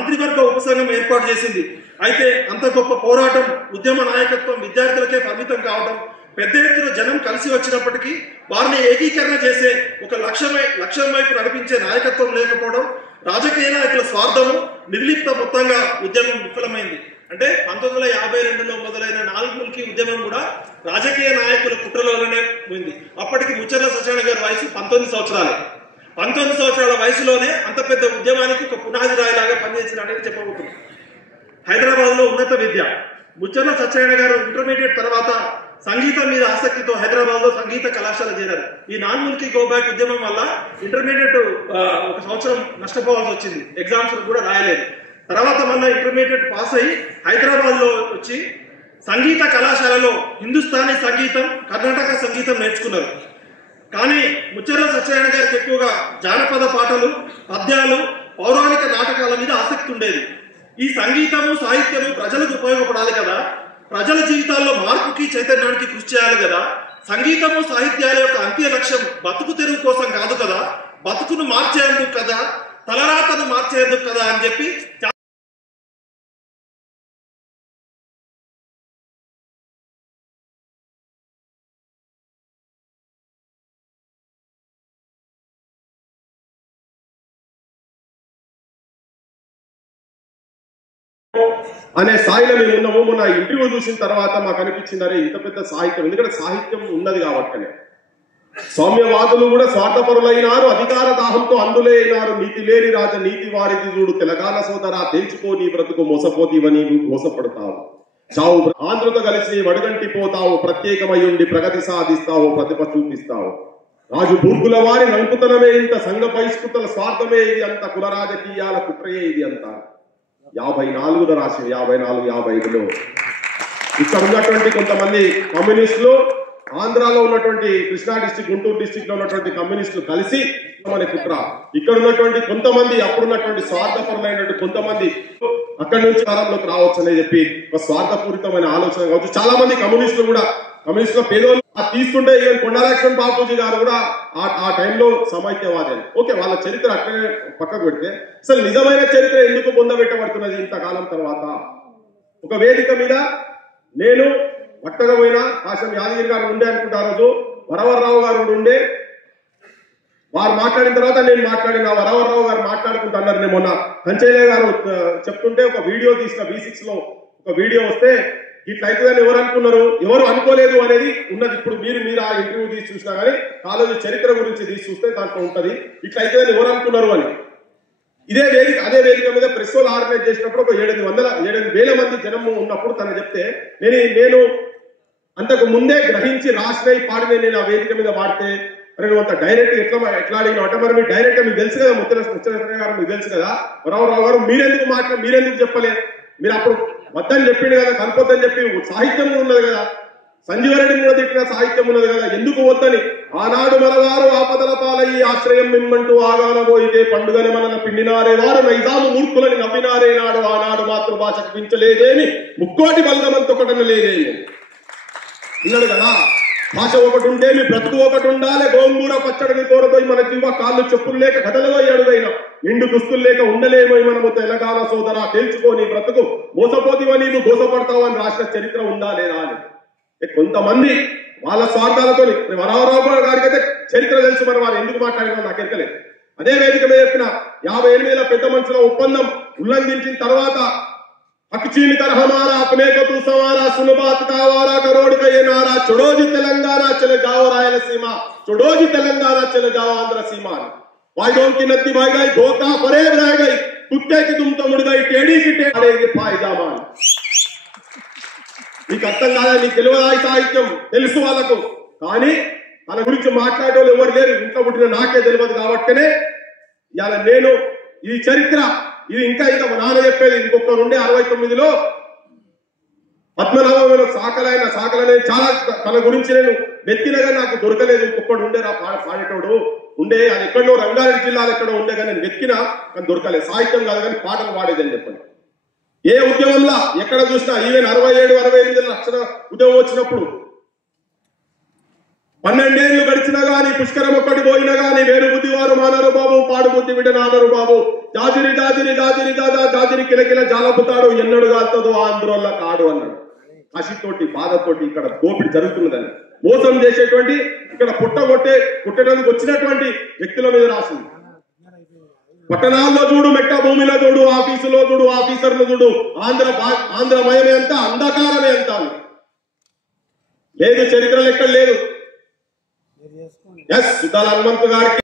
మంత్రివర్గ ఉపసంఘం ఏర్పాటు చేసింది. అయితే అంత గొప్ప పోరాటం, ఉద్యమ నాయకత్వం విద్యార్థులకే పరిమితం కావడం, పెద్ద ఎత్తున జనం కలిసి వచ్చినప్పటికీ వారిని ఏకీకరణ చేసే ఒక లక్ష్యం వైపు నడిపించే నాయకత్వం లేకపోవడం, రాజకీయ నాయకుల స్వార్థము, నిర్లిప్త మొత్తంగా ఉద్యమం విఫలమైంది. అంటే 1952లో మొదలైన నాలుగుముఖి ఉద్యమం కూడా రాజకీయ నాయకుల కుట్రలోనే పోయింది. అప్పటికి ముచ్చర్ల సత్యనారాయణ గారి వయసు 19 సంవత్సరాలు. 19 సంవత్సరాల వయసులోనే అంత పెద్ద ఉద్యమానికి ఒక పునాది రాయిలాగా పనిచేసినాడని చెప్పబోతున్నాం. హైదరాబాద్ లో ఉన్నత విద్య. ముచ్చర్ల సత్యనారాయణ గారు ఇంటర్మీడియట్ తర్వాత సంగీతం మీద ఆసక్తితో హైదరాబాద్ లో సంగీత కళాశాల చేరారు. ఈ నాన్ ముల్కీ గో బ్యాక్ ఉద్యమం వల్ల ఇంటర్మీడియట్ 1 సంవత్సరం నష్టపోవాల్సి వచ్చింది. ఎగ్జామ్స్ కూడా రాయలేదు. తర్వాత మళ్ళీ ఇంటర్మీడియట్ పాస్ అయ్యి హైదరాబాద్ లో వచ్చి సంగీత కళాశాలలో హిందుస్థానీ సంగీతం, కర్ణాటక సంగీతం నేర్చుకున్నారు. కానీ ముచ్చర్ల సత్యనారాయణ గారికి ఎక్కువగా జానపద పాటలు, పద్యాలు, పౌరాణిక నాటకాల మీద ఆసక్తి ఉండేది. ఈ సంగీతము, సాహిత్యము ప్రజలకు ఉపయోగపడాలి కదా, ప్రజల జీవితాల్లో మార్పుకి, చైతన్యానికి కృషి చేయాలి కదా. సంగీతము, సాహిత్యాల యొక్క అంత్య లక్ష్యం బతుకు తెరువు కోసం కాదు కదా, బతుకును మార్చేందుకు కదా, తలరాతను మార్చేందుకు కదా అని చెప్పి అనే స్థాయిలో మేము ఉన్నాము. మొన్న ఇంటర్వ్యూ చూసిన తర్వాత మాకు అనిపించింది, అరే ఇంత పెద్ద సాహిత్యం, ఎందుకంటే సాహిత్యం ఉన్నది కాబట్టనే. సౌమ్యవాదులు కూడా స్వార్థపరులైనారు, అధికార దాహంతో అందులే అయినారు. నీతి లేని రాజ నీతి వారిది చూడు, తెలంగాణ సోదరా తెలుసుకో నీ బ్రతుకు మోసపోతీవని నువ్వు మోసపడతావు. చావు ఆంధ్రతో కలిసి వడగంటి పోతావు, ప్రత్యేకమై ఉండి ప్రగతి సాధిస్తావు, ప్రతిభ చూపిస్తావు. రాజు బూర్గుల వారి నంకుతనమే ఇంత, సంఘ బహిష్కృతుల స్వార్థమే ఇది అంత, కుల రాజకీయాల కుట్రయే ఇది అంత. 54 రాసి 54, 55లో ఇక్కడ ఉన్నటువంటి కొంతమంది కమ్యూనిస్టులు, ఆంధ్రాలో ఉన్నటువంటి కృష్ణా డిస్టిక్, గుంటూరు డిస్టిక్ లో ఉన్నటువంటి కమ్యూనిస్టులు కలిసి అనే కుట్ర. ఇక్కడ ఉన్నటువంటి కొంతమంది, అప్పుడున్నటువంటి స్వార్థపరులైనటువంటి కొంతమంది అక్కడి నుంచి కాలంలోకి రావచ్చు అని చెప్పి ఒక స్వార్థపూరితమైన ఆలోచన కావచ్చు. చాలా మంది కమ్యూనిస్టులు కూడా, కమ్యూనిస్టుల పేదోళ్ళు తీసుకుంటే ఈవెన్ కొండలక్ష్మణ్ బాపూజీ గారు కూడా ఆ టైంలో సమైక్యవాది. ఓకే, వాళ్ళ చరిత్ర అక్కడే పక్కకు పెడితే అసలు నిజమైన చరిత్ర ఎందుకు పొందబెట్టబడుతున్నది ఇంతకాలం తర్వాత? ఒక వేదిక మీద నేను వక్తగా పోయినా, కాశం యాదగిరి గారు ఉండే అనుకుంటా, ఆ రోజు వరవర్రావు గారు ఉండే, వారు మాట్లాడిన తర్వాత నేను మాట్లాడిన, వరవర్రావు గారు మాట్లాడుకుంటున్నారు. నేను మొన్న కంచయ్య గారు చెప్తుంటే ఒక వీడియో తీసిన, V6 లో ఒక వీడియో వస్తే ఇట్లా అవుతుందని ఎవరు అనుకున్నారు, ఎవరు అనుకోలేదు అనేది ఉన్నది. ఇప్పుడు మీరు ఆ ఇంటర్వ్యూ తీసి చూసినా కానీ కాలేజీ చరిత్ర గురించి తీసి చూస్తే దాంట్లో ఉంటది, ఇట్లా అవుతుందని ఎవరు అనుకున్నారు అని. అదే వేదిక మీద ప్రెస్ వాళ్ళు ఆర్గనైజ్ చేసినప్పుడు ఒక 7,000 మంది జనము ఉన్నప్పుడు తను చెప్తే, నేను అంతకు ముందే గ్రహించి రాసిన పాడిన నేను ఆ వేదిక మీద వాడితే, అరే నువ్వు అంత డైరెక్ట్ ఎట్లా అడిగిన అంటే, మరి మీరు డైరెక్ట్ మీకు తెలుసు కదా, ముచ్చలక్ష్మి గారు మీకు తెలుసు కదా, రావు గారు మీరెందుకు చెప్పలే, మీరు అప్పుడు వద్దని చెప్పిండు కదా, కనుకొద్దని చెప్పి సాహిత్యం ఉన్నది కదా, సంజీవరెడ్డిని కూడా తిట్టిన సాహిత్యం ఉన్నది కదా, ఎందుకు వద్దని. ఆనాడు మనవారు ఆపదల పాలయ్యి ఆశ్రయం మిమ్మంటూ ఆగానబోయితే, పండుగని మనల పిండినారే వారు, నైజాము మూర్ఖులని నవ్వినారే నాడు, ఆనాడు మాతృభాషకు పెంచలేదేమి, ముక్కోటి బలగమంతొకటన లేదేమి అన్నాడు కదా. భాష ఒకటి ఉంటే మీ బ్రతుకు ఒకటి ఉండాలి. గోంగూర పచ్చడిని కోరబోయి మన జీవ కాళ్ళు చెప్పులు లేక కథలలో అడుగైన, నిండు దుస్తులు లేక ఉండలేమోయి మనము తెలంగాణ సోదరా తెలుసుకోని బ్రతుకు, మోసపోతివా నీవు మోసపడతావు అని రాసిన చరిత్ర ఉందా లేదా అని. కొంతమంది వాళ్ళ స్వార్థాలతో, వరవరావు గారికి అయితే చరిత్ర తెలుసు, మరి వారు ఎందుకు మాట్లాడినా నాకు ఎరకలేదు. అదే వేదిక మీద చెప్పిన 58 పెద్ద మనుషుల ఒప్పందం ఉల్లంఘించిన తర్వాత, అక్చీని कर हमारा अपने को तू सवारा, सुन बात का आवारा, करोड़ का ये नारा, छोड़ोजी तेलंगाना चले जाओ रायलसीमा, छोड़ोजी तेलंगाना चले जाओ आंध्र सीमा. वाइडों की नदी बह गई, धोखा फरेब रह गई, कुत्ते की तुम तो मुड़ गई, टेढ़ी की टेढ़ी पायजामान. నీకు అర్థం కాదా, నీకు తెలియదా ఈ సాహిత్యం? తెలుసు వాళ్ళకు, కానీ వాళ్ళ గురించి మాట్లాడేవాళ్ళు ఎవరు లేరు. ఇంట్లో పుట్టిన నాకే తెలియదు కాబట్టినే ఇవాళ నేను ఈ చరిత్ర, ఇది ఇంకా మా నాన్న చెప్పేది, ఇంకొకరు ఉండే 69లో పద్మనాభమైన సాకలనే చాలా తన గురించి నేను వెతికినగా నాకు దొరకలేదు. ఇంకొకడు ఉండే పాడేటోడు ఉండే, అది ఎక్కడో రంగారెడ్డి జిల్లాలో ఎక్కడో ఉండే, కానీ నేను వెతికినా కానీ దొరకలేదు. సాహిత్యం కాదు కానీ పాటలు పాడేదని చెప్పండి. ఏ ఉద్యమంలో ఎక్కడ చూసినా ఈవెన్ 67, 68 లక్షల ఉద్యమం వచ్చినప్పుడు 12 ఏళ్ళు గడిచినా గాని పుష్కరం ఒక్కటి పోయినా గాని వేరు బుద్ధివారు మానరు బాబు పాడు బుద్ధి విడనానరు బాబు జాజిరి జాజిరి జాజిరి దాదా జాజిరి కిలకిల జాలపుతాడు ఎన్నడు కాస్తదో ఆంధ్రోళ్ళ కాడు అన్నాడు. కసితోటి బాధతోటి ఇక్కడ దోపిడి జరుగుతున్నదని మోసం చేసేటువంటి ఇక్కడ పుట్టడానికి వచ్చినటువంటి వ్యక్తుల మీద రాసింది. పట్టణాల్లో చూడు, మెట్ట భూమిలో చూడు, ఆఫీసులో చూడు, ఆఫీసర్లు చూడు, ఆంధ్రమయమే అంతా అంధకారమే అంతా లేదు, చరిత్రలు ఎక్కడ లేదు. ఎస్ సుద్దాల హనుమంతు గారికి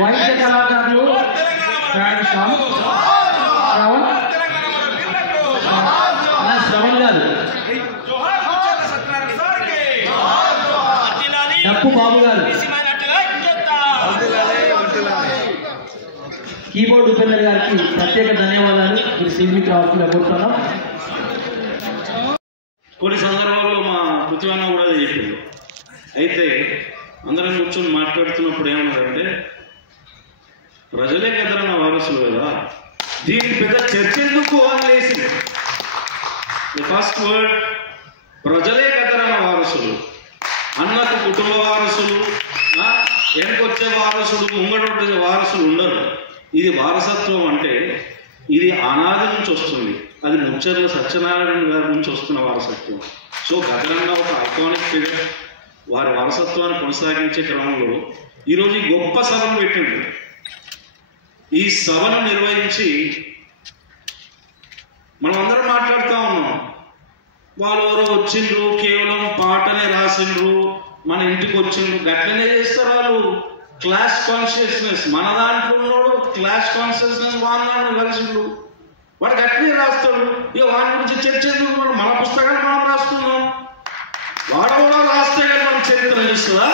వైద్య కళాకారులు శ్రవణ్ గారు, డప్పు బాబు గారు, కీబోర్డ్ ఉపేందర్ గారికి ప్రత్యేక ధన్యవాదాలు. మీరు సీమికి రావాల్సిందిగా కోరుతున్నాం. కొన్ని సందర్భాల్లో మా పృథ్వన్న కూడా చెప్పింది. అయితే అందరం కూర్చొని మాట్లాడుతున్నప్పుడు ఏమన్నారంటే, ప్రజలే కదరన్న వారసులు కదా, దీనికి పెద్ద చర్చ ఎందుకు అని లేసింది. ఫస్ట్ వర్డ్ ప్రజలే కదరన్న వారసులు, అన్నకు కుటుంబ వారసులు, వెనకొచ్చే వారసులు, ముంగడొచ్చే వారసులు ఉండరు. ఇది వారసత్వం అంటే ఇది అనాది నుంచి వస్తుంది. అది ముచ్చర్ల సత్యనారాయణ గారి నుంచి వస్తున్న వారసత్వం. సో గదరంగా ఒక ఐకానిక్ ఫిగర్ వారి వారసత్వాన్ని కొనసాగించే క్రమంలో ఈరోజు ఈ గొప్ప సభను పెట్టింది. ఈ సభను నిర్వహించి మనం అందరం మాట్లాడుతూ ఉన్నాం. వాళ్ళు ఎవరో వచ్చిండ్రు, కేవలం పాటనే రాసిండ్రు, మన ఇంటికి వచ్చిండ్రు, గట్లనే చేస్తారు వాళ్ళు. క్లాస్ కాన్షియస్నెస్ మన దాంట్లో ఉన్నాడు, క్లాస్ కాన్షియస్నెస్ వాడిని కలిసిండు, వాడు గట్లనే రాస్తాడు. ఇక వాడి గురించి చర్చ ఎందుకు? మన పుస్తకాలు మనం రాసుకున్నాం, వాడు కూడా రాస్తే కానీ మనం చరిత్ర నిలుస్తుందా?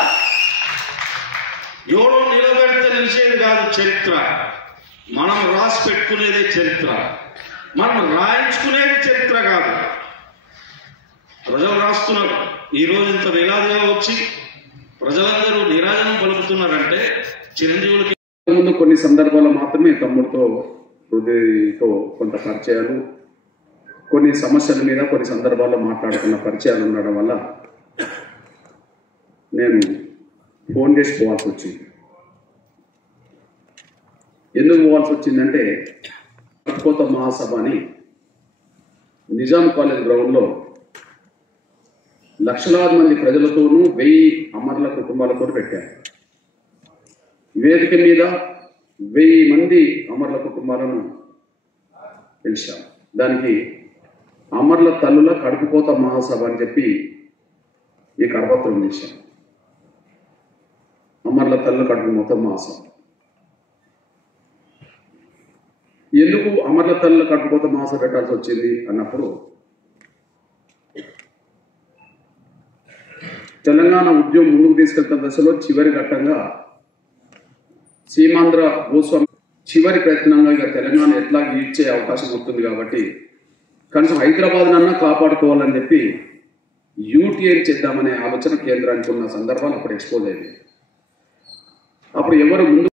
ఎవడో నిలబెడితే నిలిచేది కాదు చరిత్ర, మనం రాసి పెట్టుకునేదే చరిత్ర, మనం రాయించుకునేది చరిత్ర కాదు. ప్రజలు రాస్తున్నారు. ఈరోజు ఇంత వేలాదిగా వచ్చి ప్రజలందరూ నీరాజనం పలుకుతున్నారంటే చిరంజీవులకి ముందు కొన్ని సందర్భాల్లో మాత్రమే తమ్ముడితో హృదయతో కొంత పరిచయాలు, కొన్ని సమస్యల మీద కొన్ని సందర్భాల్లో మాట్లాడుకున్న పరిచయాలు ఉండడం వల్ల నేను ఫోన్ చేసి పోవాల్సి వచ్చింది. ఎందుకు పోవాల్సి వచ్చిందంటే, కొత్త మహాసభ అని నిజాం కాలేజ్ గ్రౌండ్లో లక్షలాది మంది ప్రజలతోనూ 1000 అమరుల కుటుంబాలతో పెట్టారు. వేదిక మీద 1000 మంది అమరుల కుటుంబాలను పిలిచాం. దానికి అమరుల తల్లుల కడుపుకోత మహాసభ అని చెప్పి ఈ కరపత్రం చేశాం. అమరుల తల్లుల కడుపుకోత మహాసభ. ఎందుకు అమరుల తల్లుల కడుపుకోత మహాసభ పెట్టాల్సి వచ్చింది అన్నప్పుడు, తెలంగాణ ఉద్యమం ముందుకు తీసుకెళ్తున్న దశలో చివరి ఘట్టంగా సీమాంధ్ర భూస్వామి చివరి ప్రయత్నంగా ఇక తెలంగాణ ఎట్లా ఇచ్చే అవకాశం వస్తుంది కాబట్టి కనీసం హైదరాబాద్ నన్నా కాపాడుకోవాలని చెప్పి యూటీఎన్ చేద్దామనే ఆలోచన కేంద్రానికి ఉన్న సందర్భాలు అప్పుడు ఎక్స్పోజ్ అయింది. అప్పుడు ఎవరు ముందు